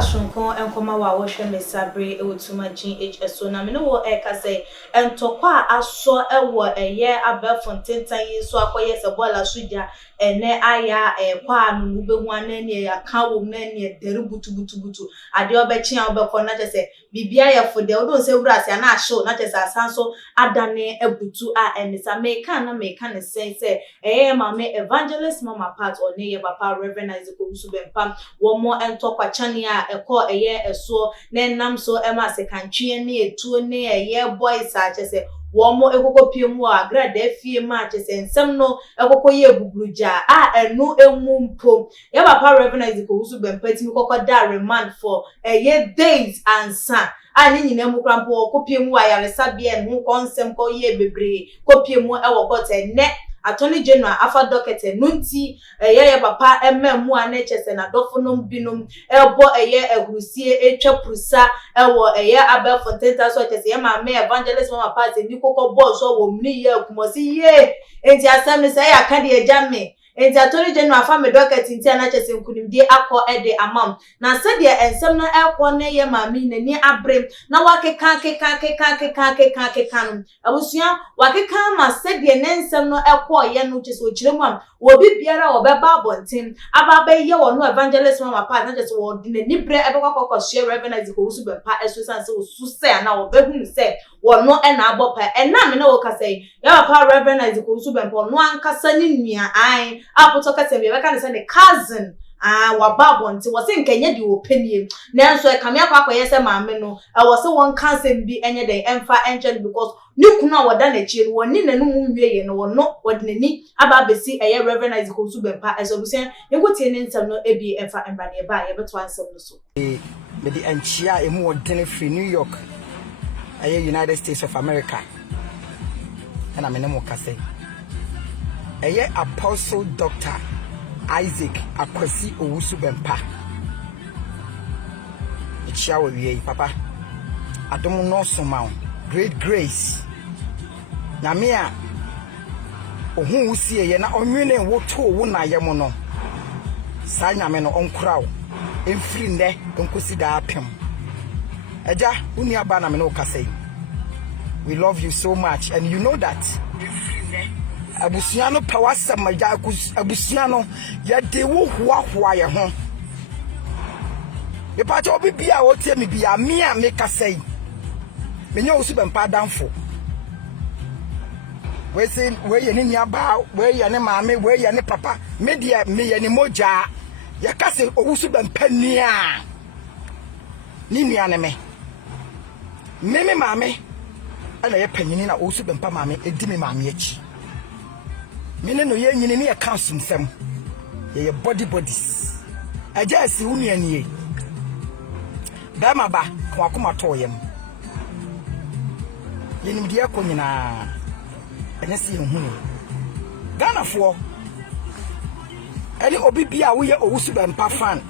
Shonkon and Komawa Washer Miss Sabre, it would too much GHS. So now, no what I can say, and Tokwa, I saw a year about from 10 years, so I call yes a boiler suja, and ne aya a quan, move one near a cow, near the rubutu. I do bet you about for not to say, Bibia for the don't say brass and I show not as a sanso, Adane, a butu, and it's a make say, mamma evangelist, mamma part or near papa, Reverend Isaac Owusu Bempah, one more and talk a chania, a call a year or so, then nam so Emma se country near 2 near a year boys such as a one more ecopium war, Agradaa fear matches and some no ecoye bugruja, and no mumpo. Your papa Reverend Isaac Owusu Bempah, you could remand for a year days and son. Ani nyina mu krampo kopiemu ayaresa bia en konsem ko ye bebre kopiemu e wo kote ne attorney general afa docket nunti ye papa emmemu anechese na dofonom binom ebo eye ehrusie etwa prusa ewo eye abel fontenta so chese ye ma me evangelist mama party ni kokko boss so wo mni ye akumosi ye enti asem ni say aka de ejame enti attorney general afa me docket nti na chese nkunimdie akọ ede amam na se de ensem no ekọ ne ye ma mi nani abrem na wakeka no abusuan wakeka ma se de nensem no ekọ ye no chese ochiremu am obi biara obeba abonten aba ye wo no evangelist mama part na chese wo de nani bre ebekọ share Reverend Isaac Owusu Bempah esusan se osu se na wo behunu se wo no e na abopa e na me na wo ka say ya papa Reverend Isaac Owusu Bempah no ankasa ni nua an apoto ka se be ka say ne cousin wababo nti wo se nkenye di openie nanso e kame akwa yese maame no wo se won cancel bi enye den emfa enchen because ni kunu a woda na chie no woni nanu mu nwie ye no wono wodnani aba besi eye Reverend Isaac Owusu Bempah esobusen yekotie ne nsam no ebi emfa embrane ba ye beto ansam no so me di enchia emu wodene free New York eye United States of America na me ne mo kase eye Apostle Doctor Isaac Akwasi Owusu Bempah ichia wo wie papa adom no so ma great grace na me a ohun wusie ye na onwene woto wo na ye mo no sa nyame no onkura wo emfiri nde onkosi da apem eja uni aba na me no kase we love you so much and you know that abusuano pawasa maja abusuano ya de wo hoahoa ye ho e pa cho obi bia wo tie me bia me a me kasai me nya Owusu Bempah danfo we say we ye ni nyaba we ye ni maame we ye ni papa me dia me ye ni moja ya kase Owusu Bempah nia ni nia ne me maame ana ye panyini na Owusu Bempah maame edi me maame achi mine no ye nyini ne ye council nsem ye bodies aja si unu anie dama ba kwa kuma toyem yenim de akonyina enesi ehunu Ghana fo eli obi bia wo ye Owusu Bempah fan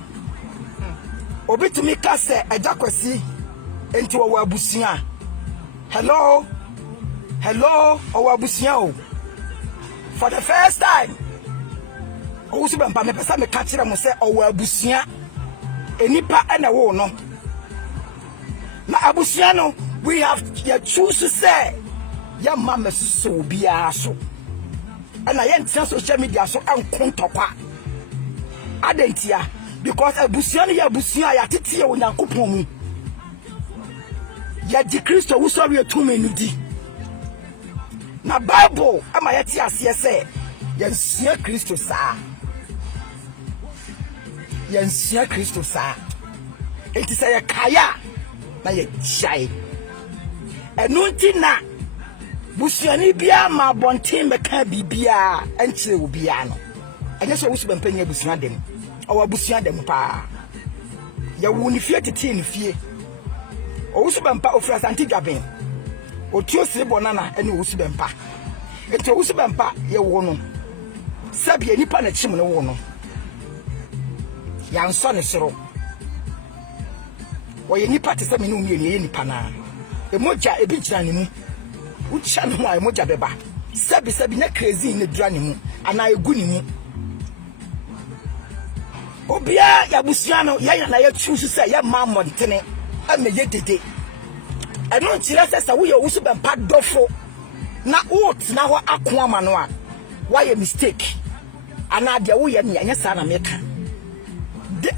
obi tumi ka se aja kwasi enti wo abusia hello owo abusia o for the first time Owusu Bempah me pesa me ka kire mo se owo abusia enipa ena wo no na abusia no we have to choose to say ya mama so bia so ana ye ntia social media so ankontokwa adentia because abusia no ya abusia ya tete wo nyankopon mu ya di Kristo wo so we tumi nudi na Bible ama yeti asiye se yensia Kristo sa enti se ye kaya na ye chai enunti na busuani bia ma bonten beka bibia enchire wo bia no enye so Owusu Bempah nya busua dem owa busua dem pa ya wo ni fie tete ni fie Owusu Bempah ofra santi gaben otio sebo nana ene Owusu Bempah enti Owusu Bempah ye wo no sabia nipa na chim no wo no ya nso ne soro wo ye nipa te se me no mie ye nipa na emoja ebi gira ne mu ucha no a emoja beba sabi na crazy ne dura ne mu ana egu ne mu Obia ya busiano ya na ya choose say ya ma montene ame ye dede. E no ntire say we Owusu Bempah dofo na oat na ho ako ama no a why a mistake. Ana de wo ye ne anya sa na meka.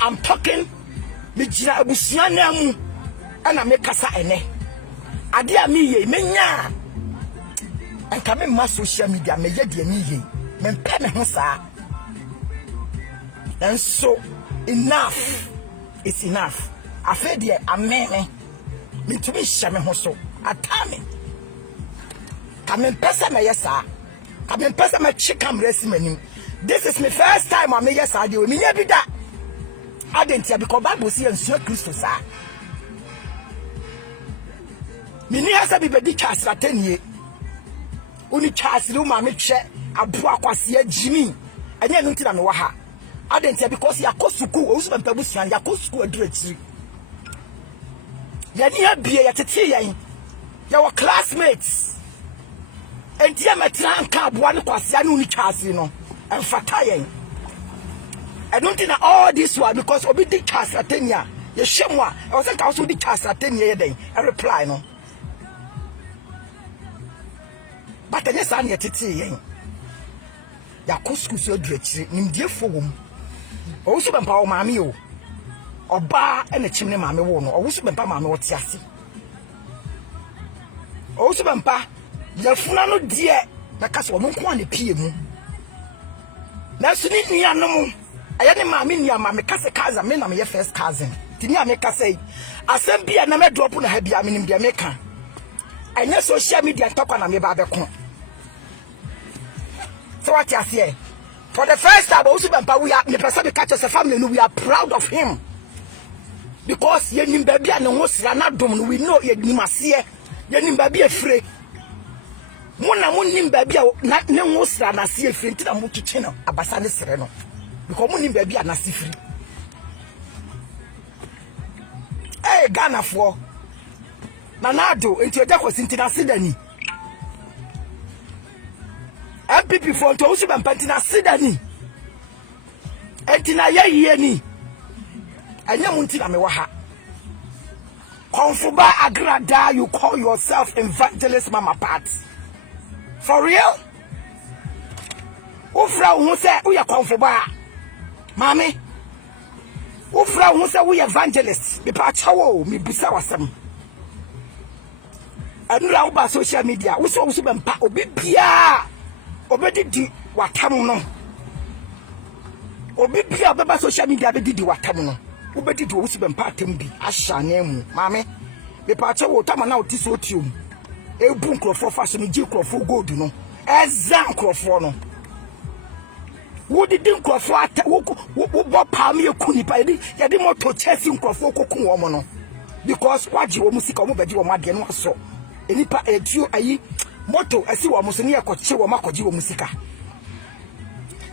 I'm talking me jira abusiana mu ana meka sa ene. Ade a me ye menya anka me ma social media me ye de ani ye. Me mpe me ho sa. And so enough is enough. I feel the amen me to me shame ho so atame kamen pesa me yesa kamen pesa me chikam resi manim. This is my first time I me yesa de me nya bi da adentia because Bible say enso Kristo sa me ni hasa bi bedi chas ratanie uni chas lu ma me hwe abo akwase agimi anya no ntina me wa ha adentia because yakosuku Owusu Bempah busuan yakosuku adurachiri yani abie yatete yan ya wa classmates entia metra nka abo ne kwase anu ni chase no emfata yan I don't think all this one because obi di chase atenia ye hwemwa I was say also di chase atenia ye den I reply no but anya san yatete yan yakosuku so adurachiri nimdiefo wom Owusu Bempah o maami o oba ene chimne maami wo no Owusu Bempah maami wo tiase Owusu Bempah yafuna no die na kase wo nko ane pie mu na so ni nua no mu aye ne maami nua maami kase kaza me na me first cousin tini a me kase asem bia na me drop na ha bia me nim bia me ka anya social media tokwa na me ba be ko so what you say. For the first time, Owusu Bempah, we are the person we catch as a family, we are proud of him. Because ye nim baby and no srana dom, we know ye nim asie, ye nim baby afraid. Mona mon nim baby na no srana asie free nti na mo twetwe no abasa ne sere no. Because mon nim baby na asie free. Eh Ghana for Nanado enti oja kwasi nti na sidani. MPP for Owusu Bempah ntina sidani entina ye ni anya munti na me wa ha konfuba Agradaa you call yourself evangelist mama part for real ufra hu se uya konfuba mami ufra hu se uya evangelist me pa chawo me busa wasem anura uba social media wo so Owusu Bempah obi bia obedi di watam no obi bia beba social media obedi di watam no obedi di Owusu Bempah atem bi ahya na mu mame me pa che wo tama na otiso otiom ebu nkrofo fa so me ji nkrofo gold no eza nkrofo no wo di nkrofo ata wo bo pa me ekuni pa ye di moto chase nkrofo kokun wo mo no because waji wo musika wo beji wo made no aso enipa etuo ayi moto asi wo muso ne yakoche wo makoji wo musika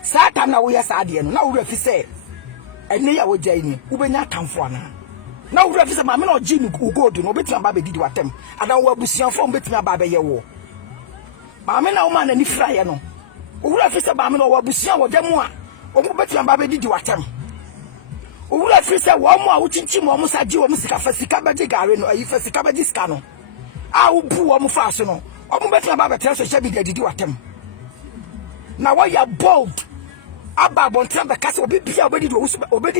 satan na wo ya saade no na wo refi se ene ya wo jai ni wo benya tamfo ana na wo refi se ma me na oji ni gold no betima ba be didi watem ada wo abusianfo betima ba be ye wo ma me na wo ma na ni fraye no wo refi se ma me na wo abusian wo demu a wo betima ba be didi watem wo refi se wo mo a wo chinchi mo mo saji wo musika fasika ba je gare no ayi fasika ba je ska no a wo bu wo mo fa so no omo betima ba betra social media didi watem na wa ya bold aba bontra be kase obi bia obedi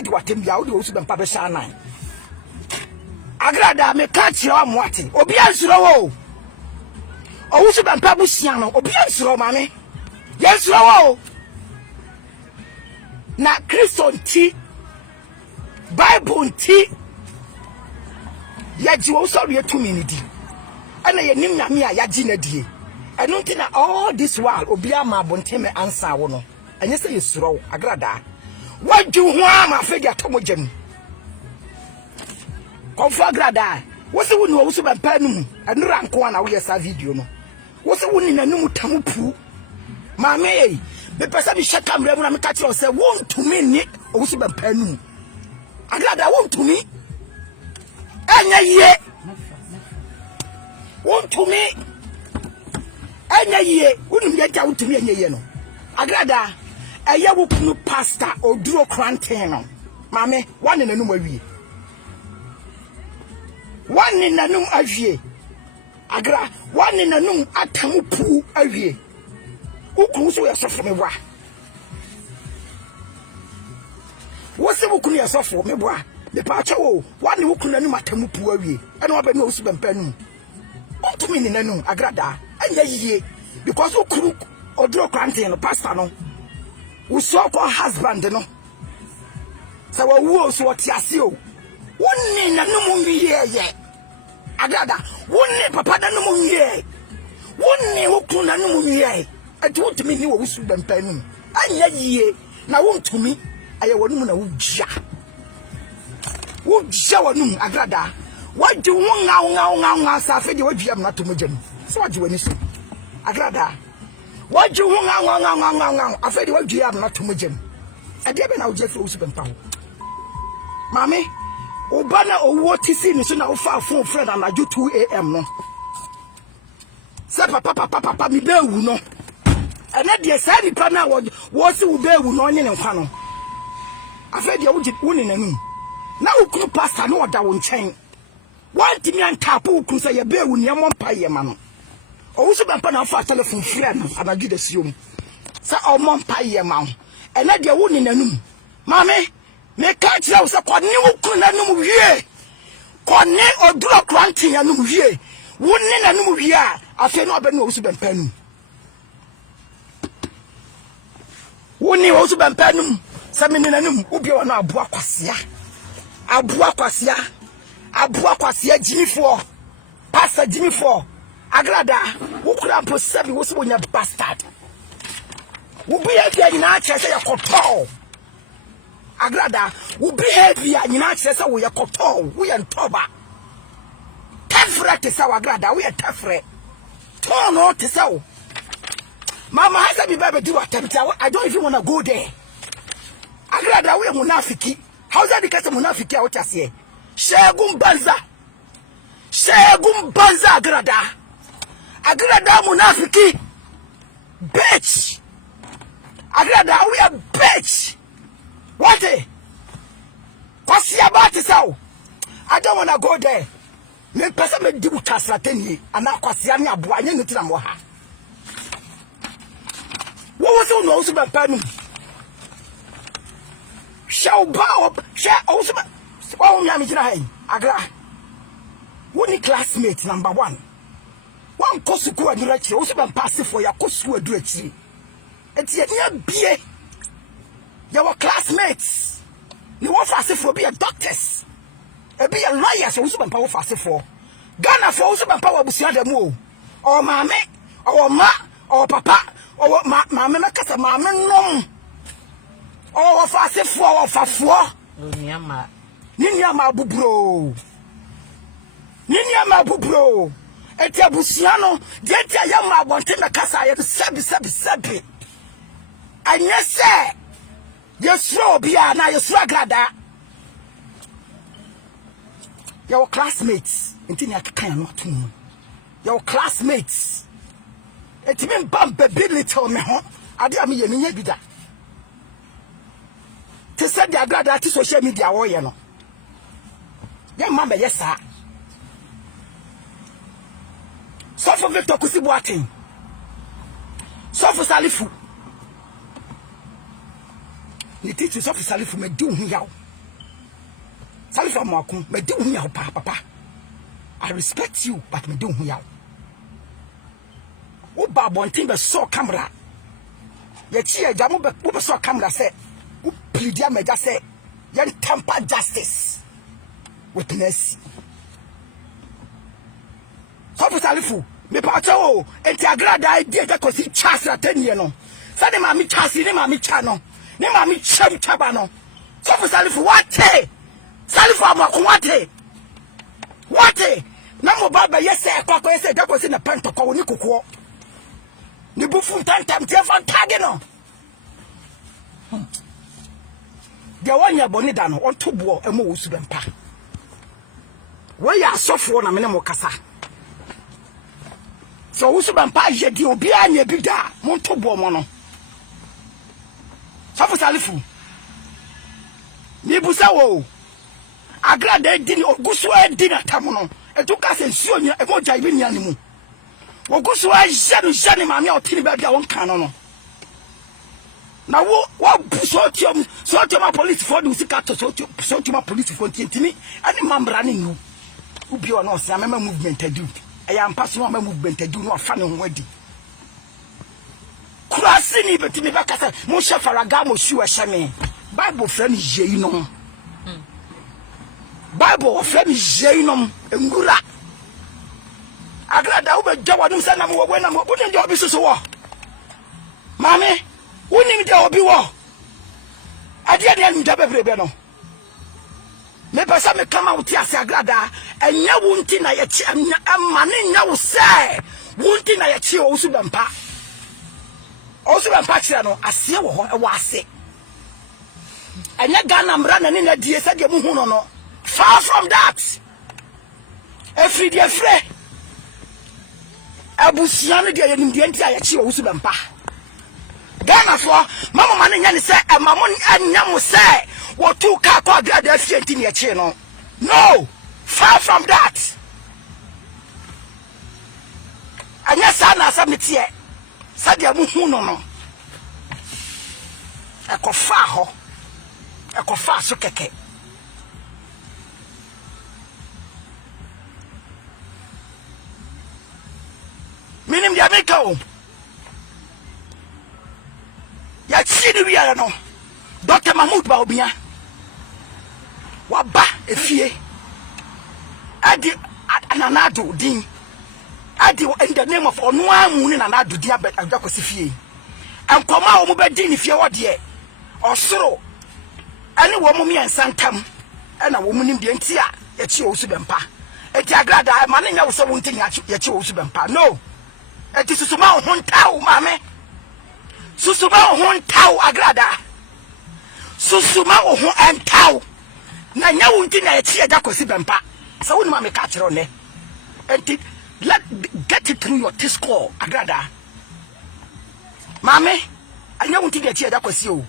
di watem bia odi Owusu Bempah be sha nan Agradaa me ka kire amo ate obi ansuro wo Owusu Bempah busia no obi ansuro mame yansuro wo na Kristo nti Bible nti ya ji wo so re tumi ni di ana ye nim nyame a ya ji na die eno nti na all this while obi ama bonteme ansa wo no enye se yesuro Agradaa waju ho ama fegi atomo jam konfo Agradaa wo se woni Owusu Bempah num eno ranko na wo yesa video no wo se woni nanum tamupu mame be pesa bi hye camera mu na me ka kire se won to me ni Owusu Bempah num Agradaa won to me enya ye won to me enya ye wonu ye ja won to me enya ye no Agradaa eye wo kunu pastor oduro kranten no Mame, one in a number we. One in a num avie. Agra, one in a num atamupu avie. Who comes to yourself from a wa? What's the Wukunia suffer me wa? The pacho, one who couldn't atamupu avie, and open no Bempah. What to mean in a num, Agradaa, and ye, because who could or draw cranty and a pasta no. Who saw her husband no. So what what yasio? One in a no ye. Agradaa, one papa da no ye. One ne wokuna no ye. I told me you Owusu Bempah. Anya ye. Na won to me. Aye wonu na wujia. Wujia wonu Agradaa. What do one now safe de wadua am na to mogya mu. So wagye wani so. Agradaa. What do one now afa de wadua am na to mogya mu. Ade be na wugya fi Owusu Bempah. Mame, Obana owo tisi ni so na wo fa phone friend anajo 2 AM no. Se papa mi be wu no. Ene de sa ni pa na wo se wo be wu no onye ne nkwa no. Afa de wo ni nanum. Na ukunu pastor no oda wo nchen. Wanti mi antapo ukunu se ye be wu ne mo mpa ye ma no. Owusu Bempah na fa telephone friend anajo de siom. Se o mo mpa ye ma no. Ene de wo ni nanum. Mame me catch you say kone wukun nanum wie kone oduro krantin nanum wie wonni nanum wie a afi no obe no Owusu Bempah num wonni Owusu Bempah num se me nanum ubi wo na aboa kwasea jimifo pastor jimifo Agradaa wukura po sabi wo so bonya bastard ubi e dia nyina chese yakoto Agradaa, we behavior in our chest, we are koto, we are toba. Tefre to saw Agradaa, we are tefre. Tono to saw. Mama has a baby do attempt. I don't even want to go there. Agradaa, we are munafiki. How's that the case of munafiki out as here? Shegum banza, Agradaa. Agradaa munafiki. Bitch. Agradaa, we are bitch. What? What's your about to say? I don't want to go there. Me person me do kasrateni ana kwasia ni abo anya nuti na mo ha. What was on Owusu Bempah num? Shall bow shall Owusu Bempah. Oh me amijina hai. Agra. Woni classmate number 1. One kosuku adurachi Owusu Bempah se for ya kosuku adurachi. Enti ya bie. Your classmates, you want fast for be a doctors, be a lawyer, so Owusu Bempah fast for Ghana for Owusu Bempah busia dem o, or mama, or ma, or papa, or mama na kasa mama nom, or fast for or fafo, ninyama bubro, etia busiano, detia yama wante na kasa ya sebi, anya se. Yes, Robia, now you're Agradaa. Your classmates, until you can not to your classmates. It's been Bempah little me, huh? I did me a bida. To send the Agradaa to social media, or you know. Young mamma, yes, sir. So for Victor Kusibuatin. So for Salifu. You teach yourself Salifu me do yaw. Salifu amakum me do yaw papa. I respect you, but me do yaw. Wo ba bontin be so camera. Ye chi e jamu be wo be so camera say. Wo pleadia me just say yen temper justice with mercy. So for Salifu me pa o enti Agradaa idea ka kosi chasa 10 year no. Sa de ma mi chasi ne ma mi cha no. Ne ma mi chem chaba no. So for Salifu what? Salifu amakum what? Na mo baba yese kwakọ yese da kosi na pentoko woni kokọ. Ni bufu tantam tie fan tage no. De wanya boni da no onto bo emo Owusu Bempah. We ya sofo na mene mo kasa. So Owusu Bempah je di obi anya bi da mo nto bo mo no. So for Salifu Me busa wo. Agradaa di ni oguso edi na tamono. Etuka se nsuo nya emoja ibi nya ne mu. Oguso janu maame otini ba bia won kan no. Na wo sotioma police for the sika to sotioma police for tintimi ani mambra ne nu. Ubi o no se amema movement adu. Eya mpaso amema movement adu no afa ne ho adi. Kurasi ni betimi ba kasa mo shefaraga mo shu ehye Bible friend yei no. Bible friend yei no ngura. Agradaa ube jawa num sana mo wo na mo buni ndi obi susu wo. Mame, woni mi de obi wo. Ade ade anu da bebrebe no. Me pesa me kama uti ase Agradaa enya wunti na ye chi amane nya wo se. Wunti na ye chi Owusu Bempah. Owusu Bempah kira no ase wo ho e wo ase. Enya Ghana mra na ni na die se de mu hu no. Far from that. Every day free. Abusiano de yenim de ntia ya chi Owusu Bempah. Ghana for mama mane nya ne se mama anya mo se wo tu ka kwa Agradaa fie nti ne chi no. No, far from that. Anya sana asabnetie sadia mu hu no. Ekofa ho. Ekofa so keke. Minim dia meka o. Ya chini wi no. Dr. Mahmoud ba obia. Wa ba efie. Adi ananado din. Adi in the name of Onwa mu ni nanado din abakosi fie. Enkoma wo mu be din fie wo de. Osoro. Ani wo mu miensa ntam. Na wo mu nim de ntia ya chi Owusu Bempah. Eti Agradaa ma ne nya wo se wo ntia ya chi Owusu Bempah. No. Eti susuma ho ntaw mame. Susuma ho ntaw Agradaa. Susuma ho ntaw. Na nya wunti na echi eja kosi Bempah. Sa woni ma me ka kire one. Enti get it through your T-score Agradaa. Mame, anya wunti na echi eja kosi o.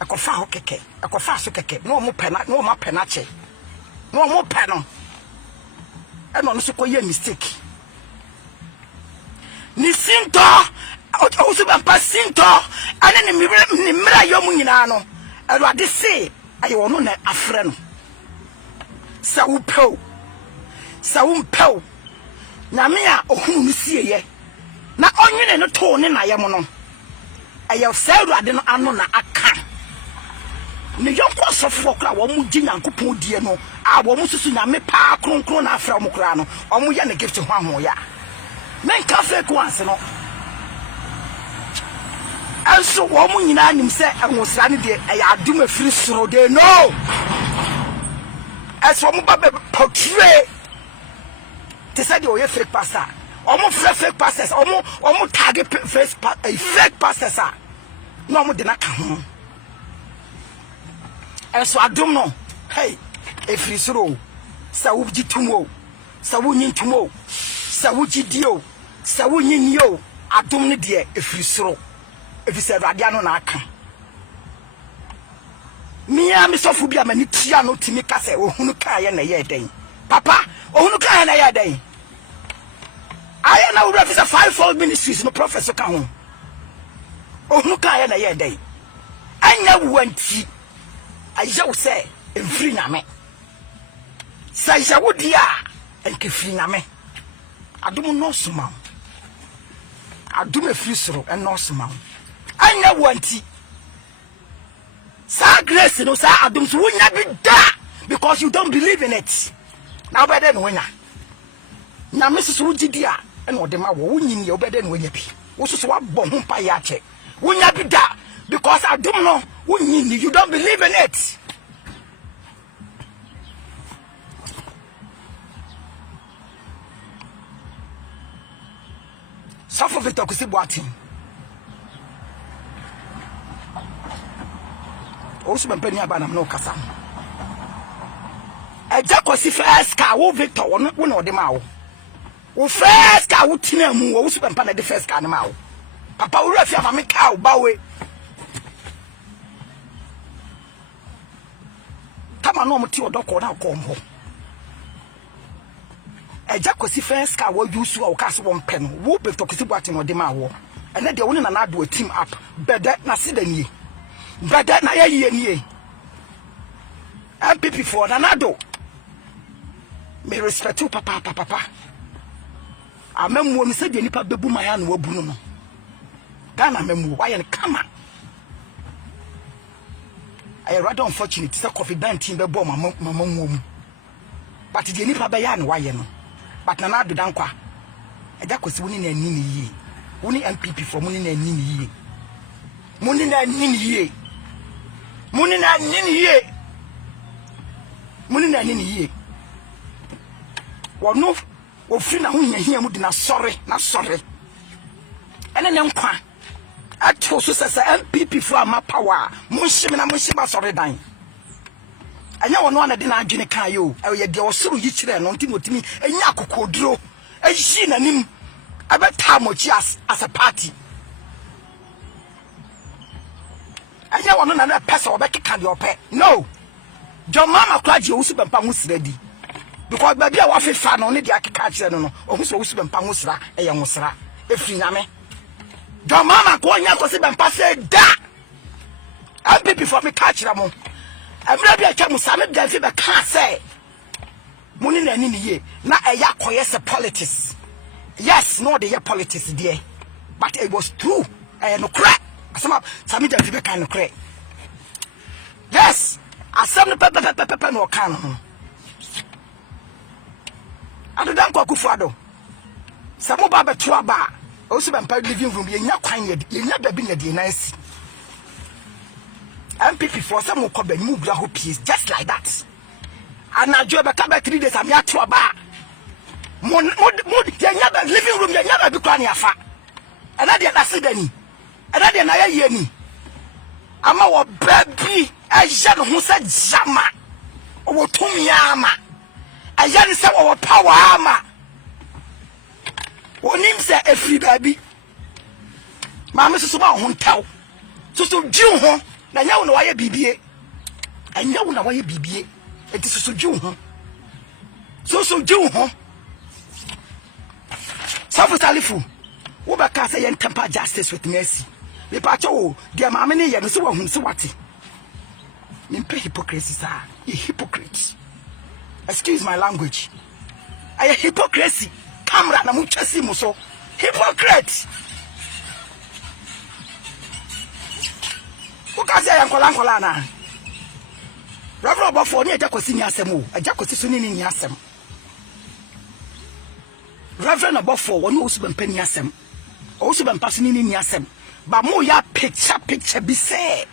Akofa ho keke. Akofa so keke. No mo pena, no ma pena che. No mo pena. E no so koye mistake. Ni sinto Owusu Bempah sinto ane ni mira yomu nyina no Awurade se ayo no na afre no sa wo mpɛw nyame a ohunu no sieye na onwene no to ne na yem no ayo sa Awurade no ano na aka ne yonko sofo kra wo mu gi Nyankopɔn die no a wo mu susu nyame pa kronkron na afre mo kra no o mu ye ne gift ho aho ya men cafe kwanse no also wo mu nyina nim se enwosra ne de ya adum afiri soro de no as wo mu ba portray te say de o ye fake pastor o mu fake pastors o mu tag fake pastors no mu de na ka ho eso adum no hey efiri soro sa wo gi tumo sa wo nyin tumo sa wo gi dio sa wo nyin yo adum ne de efiri soro efi se Awurade ano na aka mia me sofu bia mani tia no timi ka se ohunu kan ye na ye den papa ohunu kan ye na ye den aya na wura fi se fivefold ministries no professor ka ho ohunu kan ye na ye den anya wanti aja wo se emfiri nyame sa ja wo dia enke firi nyame adum no suma adum efiri soro en no suma anya wanti sa grace no sa adum so wonya bi da because you don't believe in it now better no wonya na mesusu wugidi a na odema wo wonyin ye obede no wonya bi wo susu wa bɔ ho pa ya che wonya bi da because adum no wonyin you don't believe in it suffer Victor kusi boatin Owusu Bempah ni aba na no kasa eja kosi first car wo Victor wo no de ma wo first car wo tina mu Owusu Bempah na de first car na ma wo papa wo rafi ama me car wo ba we ama no mti odoko na kombo eja kwesi first car wo use wo case wo mpe no wo be tokosi boate no de ma wo ene de woni na do team up bede na sidanie bede na ye nie MPP for nanado me respect you papa amemwo mi se de nipa bebu maya no wabu no Ghana memwo why en kama I rather unfortunate say COVID-19 be bo mama mu but de nipa be ya no why no but nanado dankwa eja kwesi woni na ani ni yi woni MPP for woni na ani ni yi woni na ani ni yi woni na ani ni yi muni na ni ye wono ofri na ho hia mu di na sorry ene ne nkwa ato so sese MPP for ama power munhim na munhim sorry dan anya wono na de na adwene kan yo ye de osoro yi kire no ntimotimi enya akokoduro ayi nanim abeta mochi as a party anya wono na pesa obekeka de ope no John Mama Klaji Owusu Bempah musredi because baby a wa fefa no ne de akeka kire no Owusu Bempah musra eye musra efri nyame John Mama ko nya ko se Bempah se da MPP for me catch ra mo emra bi acha musame bi afi be ka say muni na ni ye na eya koye se politics yes no the politics there but it was true no crack asama sami da fi be kan no crack yes asem no pepe no kan no adodan kwakufu ado samo ba beto aba Owusu Bempah living room ye nya kwan ye nya da bi na de nansi MPP for some ko ban mu bra ho peace just like that anajo be ka be 3 days am ya to aba mo ye nya da living room ye nya da bi kwa ne afa ana de na sedani ana de na ye ni ama wo baby aja no ho sa jama wo tumi ama aja ni se wo power ama onim se efri baby ma me susu ba ho ntaw susu jiu ho na nya wo na waye bibie anya wo na waye bibie enti susu jiu ho safu talifu wo ba ka se yen temper justice with mercy me pa cho dia ma me ne ye no se wo hu se wate me pay hypocrisy sir a hypocrite excuse my language I hypocrisy camera na mu twasi mu so hypocrite ko ka se yan kola na Reverend Obofour ni eja kwesi ni asem o eja kwesi so ni asem Reverend Obofour woni Owusu Bempah ni asem Owusu Bempah so ni asem ba mo ya picture bi se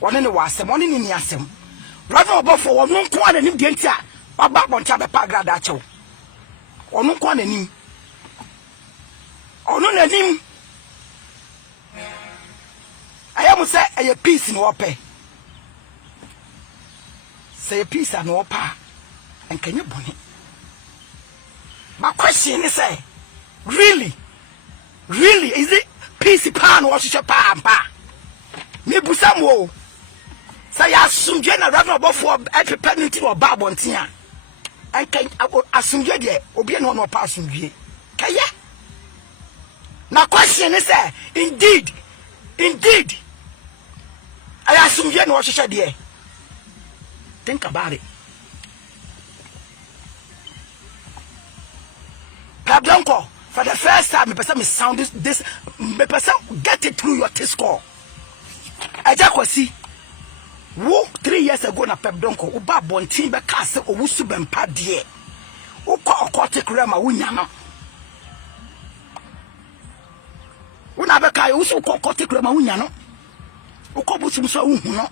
woni ne wasem woni ni asem Reverend Obofour wonu nko ana nim de ntia baba bonta be pa Agradaa chew onu nko ana nim onu na nim ayamu se eye peace no ope say peace and opa and can you bone my question is say really is it peace pan or shisha pa me busam wo say asumje na Reverend Obofour epepennity or babontia and can asumje de obi no no pa asumje kaya na question is say indeed I asumje no shisha de think about it. Pablanco, for the first time, me person sound this me person get it through your test score. I just see. Wo 3 years ago na Pablanco, uba bontin be kase Owusu Bempah die. Uko okote kurema wunya no. Una be kai Owusu uko okote kurema wunya no. Uko busum so wu no.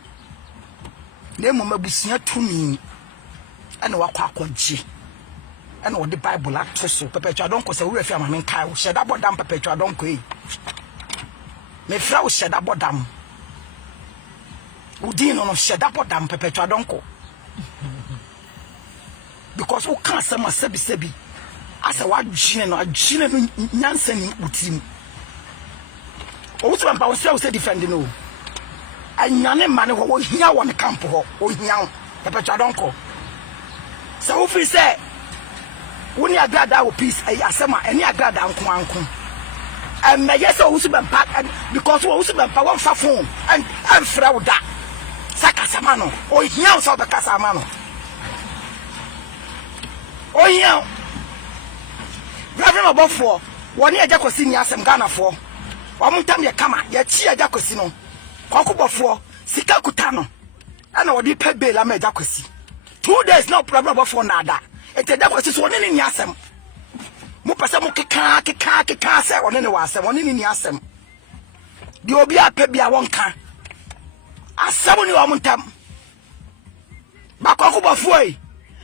Na mo mabusia tumi ana wakwa akwaji ana wo de bible atoso pepetwa donko se wo refi amamen kai wo sheda bodam pepetwa donko yi me fra wo sheda bodam udi no sheda bodam pepetwa donko because wo kan sama sebi asa wa djine no nyansa ni utim Owusu Bempah wo se defend no anyane mane wo hia wo ne camp ho o hia Pepecha donko. So if we say when you Agradaa with peace, asema any Agradaa anko. And my yes Owusu Bempah because Owusu Bempah won't phone and frauda. Saka samano. O hiao so beka samano. O hiao. Reverend Obofour, one year Jacosi ni asem Ghana for. Wamuntam ye kama ye chia Jacosi no. Kwaku Obofour sika kutano. Ana wodi pay bail ama Jacosi. 2 days no problem Obofour nada. Ete Jacosi so one ni asem. Mo pese mo keka se one ne wasem one ni asem. Di obi apɛ bia wonka. Asem ni wamuntam. Ba kwaku Obofour yi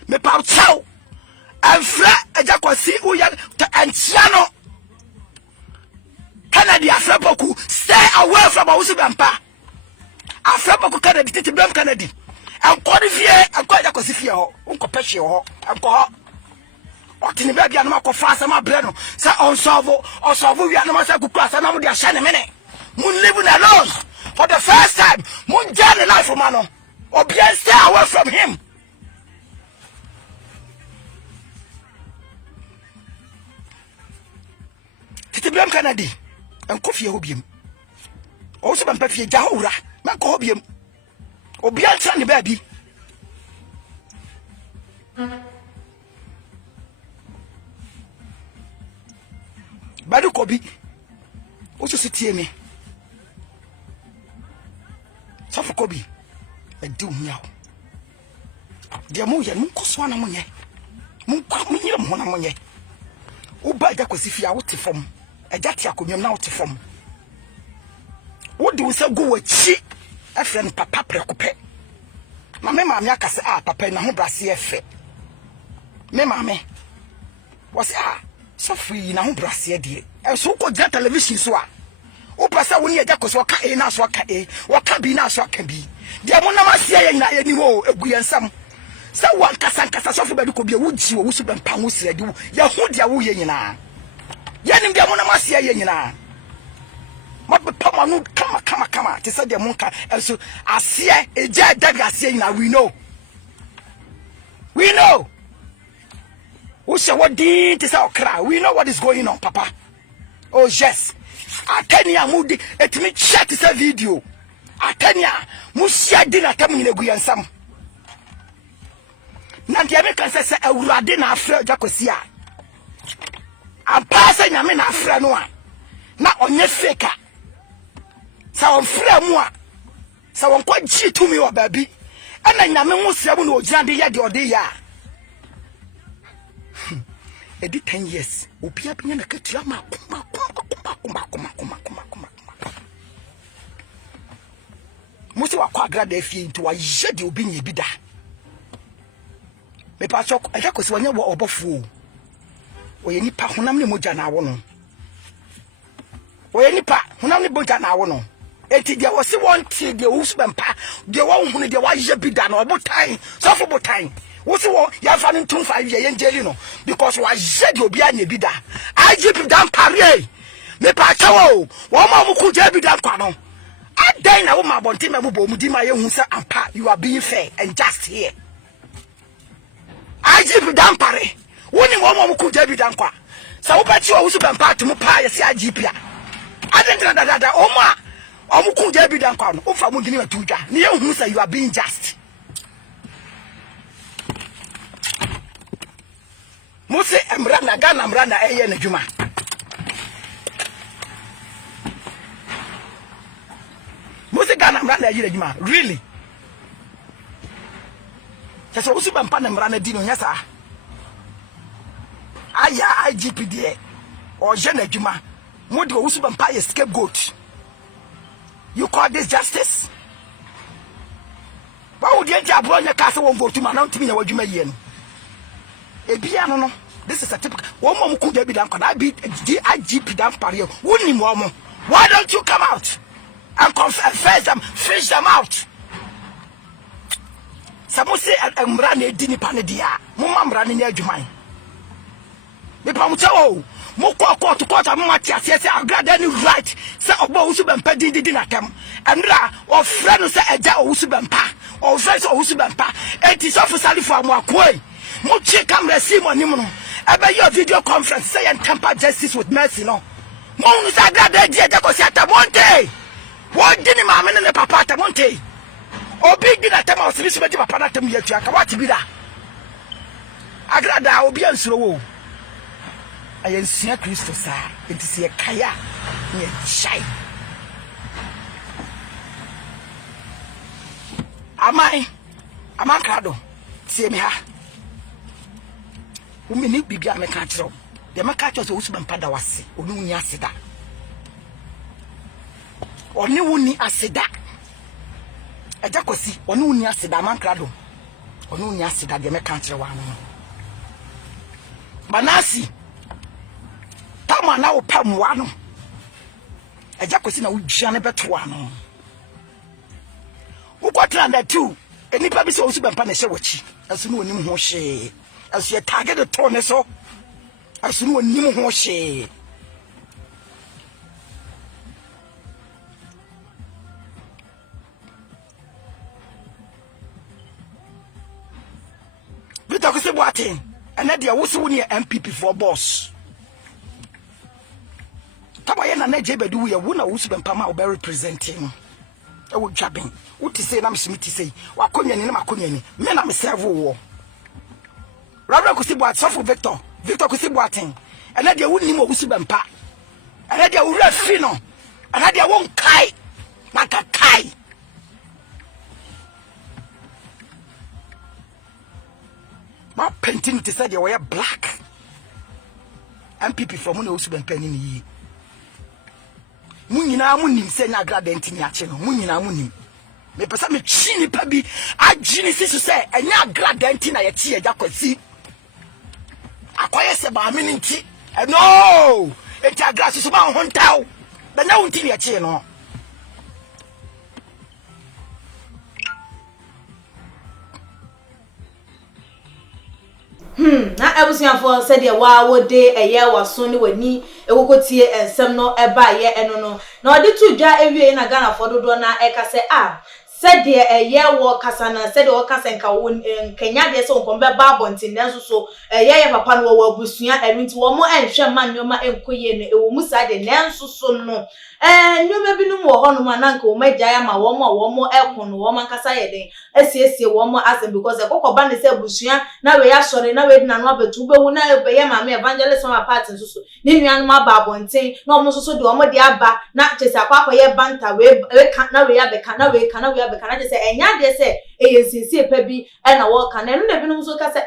me pa chao. Enfra Jacosi uya enchiano. Kennedy Afraboku, stay away from Owusu Bempah. Afraboku Kennedy, titi blame Kennedy. And qualify and quite Jacosi fear, Uncle Pesci or Uncle. Otini baby and Marco Fasa, my breno. Say on Salvo, or Salvo, we are no master who cross and nobody are shining minute. Moon living alone for the first time. Moon journey life for Mano. Or be stay away from him. Titi blame Kennedy. And coffee hobium. Also, Bempah fie Jahura, Manco hobium. Obian Sandy baby. Badu Kobi. Also, sit here me. Suffer Kobi. And do meow. Dear Moya, Munkoswana Monye. Munkamina Mona Monye. Uba Jacosifia out from. A jatia could be now to form. What do we say go with she? A friend papa preoccupé. My mamma Yaka say, papa, na brassier fe. Me mamma was so free na brassier dear. And so called that television so. Upasa when you jacos waka in us waka waka be now so can be. Dear Monamasia any more a good and some. So one Casanca Sofa could be a wood you Owusu Bempah who said you, Yahudia Wuyena. Yanim dia mona masia ye nyina mabpa manu kama te say dia monka enso asie eja dabi asie nyina we know who say what did te say okra we know what is going on papa oh yes atania mudi etimi chat say video atania musia di na tam nyina guyansam na dia me kan say awurade na afra Jacosi a Ampasa nyame na afra no a na onye fake sa on fra mu a sa won kwa gi tumi wa baabi ana nyame ho sra mu na ogina de ye de ode ya edi 10 years obi abinya na katua ma kuma musi wa kwa Agradaa fie nti wa ye de obi nya bi da me pa chok Jacosi wanya wo Obofour oye nipa honam ne moja na wo no oye nipa honam ne moja na wo no enti dia wo se won tie dia Owusu Bempah dia wo hunu dia wa ye bi da na obotan so fo botan wo se wo ya fa no 25 ye njeli no because wa ye dia obi anya bi da IGP dan pare me pa chawo wo ma mu ku je bi da kwa no adan na wo ma bonti ma bo mu di ma ye hu se ampa you are being fair and just here IGP dan pare woni mo ku David ankwa sa wo beti Owusu Bempah to mu pa ye se agipia adentra dada o mu ku David ankwa no o fa mu gini matudwa ne ye hu say you are being just Mose emra na Ghana mra na eye na djuma Mose Ghana mra na eye na djuma really so Owusu Bempah na mra na di no nya sa aya IGP there or Jena Juma, what do Owusu Bempah scapegoat? You call this justice? Why would you enter a your castle won't go to my aunt me what you may yen? A piano, this is a typical woman could be done. Could I beat the IGP down Pario? Wouldn't woman? Why don't you come out and confess them, fish them out? Some say I'm running Dini Panadia, Mumam running near Jumai. Me pamucho mo ko to court amati ase Agradaa ni right say Owusu Bempah di na tem enra o frɛ no say eja Owusu Bempah o face Owusu Bempah it is officially for Mwakoi mo check camera see mo nim no ebe your video conference say and temper justice with mercy no mo unu sa Agradaa die je ko si atamonte wo di ni ma me ne papa atamonte obi di na tema o sibisi be di papa na tem yetua ka what bi da Agradaa obi ansuro wo ayensia Kristo sa enti ye kaya ye shai Amakrado see me ha umi ni bibia me ka kiro de me ka kiro so Owusu Bempah da wase onu ni aseda oni woni aseda eja kosi oni woni aseda Amakrado oni woni aseda de me ka kiro wa no banasi tama na wo pamwa no eja kosi na wudua ne beto ano ukwatra na tu enipa bi se Owusu Bempah na hye wachi asu no onim ho hye asu ye target the tone so asu no onim ho hye bita ko se boatin ene de wo se woni MPP for boss taba ye na je bedu ye wo na Owusu Bempah ma wo be representing e wo dwaben uti say na msmiti say wakonwa ni na makonwa ni me na me serve wo rabra ko si boat so Victor ko si boatin ene de wo ni mo Owusu Bempah ene de wo rafi no ene de wo nkai na kakai ma painting to say they were black MPP from Owusu Bempah ni yi munyina munim se nya Agradaa ntini ache no munyina munim me pesa me chini pa bi agini sisu se enya Agradaa ntini na ye tie ya kwasi akoye se ba me nti no eti Agradaa sisu ba ho ntaw ba nya wo ntini ache no na ebusiafo said ye wa wo de eye waso ni wani ewokotie ensem no eba ye eno no na odi tu dwa ewie na Ghana fododo na eka se said ye eye wo kasa na said wo kasa nka wo nkenya de se nkombe ba bontin nenso so ye papa no wo abusua erinti wo mo enhwe ma nyoma enkoye ne ewo musa de nenso so no nyoma binum wo ho no ma na nka wo magya ya ma wo mo ekon wo man kasa ye den esiesie wo mo asem because ekokoba ne se abusua na we ya sore na we na no abetu behu na ye ma me evangelist ma part nso so ni nuan ma ba bontin na wo so de wo mo de aba na chese akwa ye banta we na we ya beka na we kana we beka na je se enya de se eyensinsie pa bi na wo ka na no na binum so ka se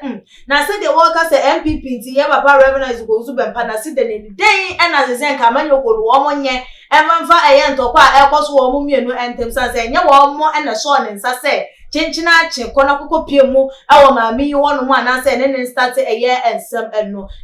na se de wo ka se MPP nti ye papa reverend Owusu Bempah na se de ne den na se zen ka manyo ko wo mo nye evanfa eye ntokwa ekoso wo mo mienu entem sa se nya wo mo na so ne nsa se chinchina achi kona kokopie mu awo maami yi wono mu anase ne start eye ensem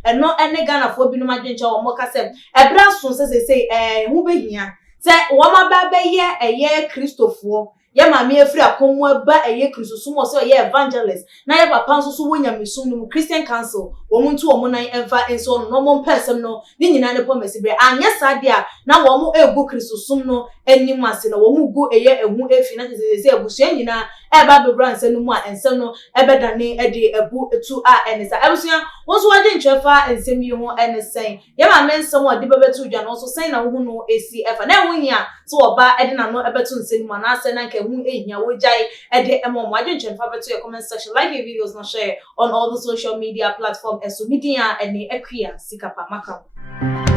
eno ene Ghana fo binu madwencha wo mo ka se ebra so se hu behia se wo ma ba be ye eye Kristofo ye maami efri akomu aba eye Kristosumo se ye evangelist na ye papa nso so wonya misum no Christian Council wo mu ntu wo mo nan enfa enso no mo mpesem no ni nyina ne pomesi bre anya sade a na wo mo egu Kristosum no anim ase na wo mu gu eye ehu efi na se ebusua nyina eba be branse no mu a ensem no ebedane ede ebu etu a enisa ebusua wonso wade ntwefa ensem yi ho enisen ye maami ensem ode bebetu dwa no so sen na wo hu no esi efa na wo hia so oba ede na no ebetu nsem mu na ase na nka hu ehia wo jai ede emo mo wade ntwefa betu your comment section like your videos and share on all the social media platforms and so media and akua sikapa makam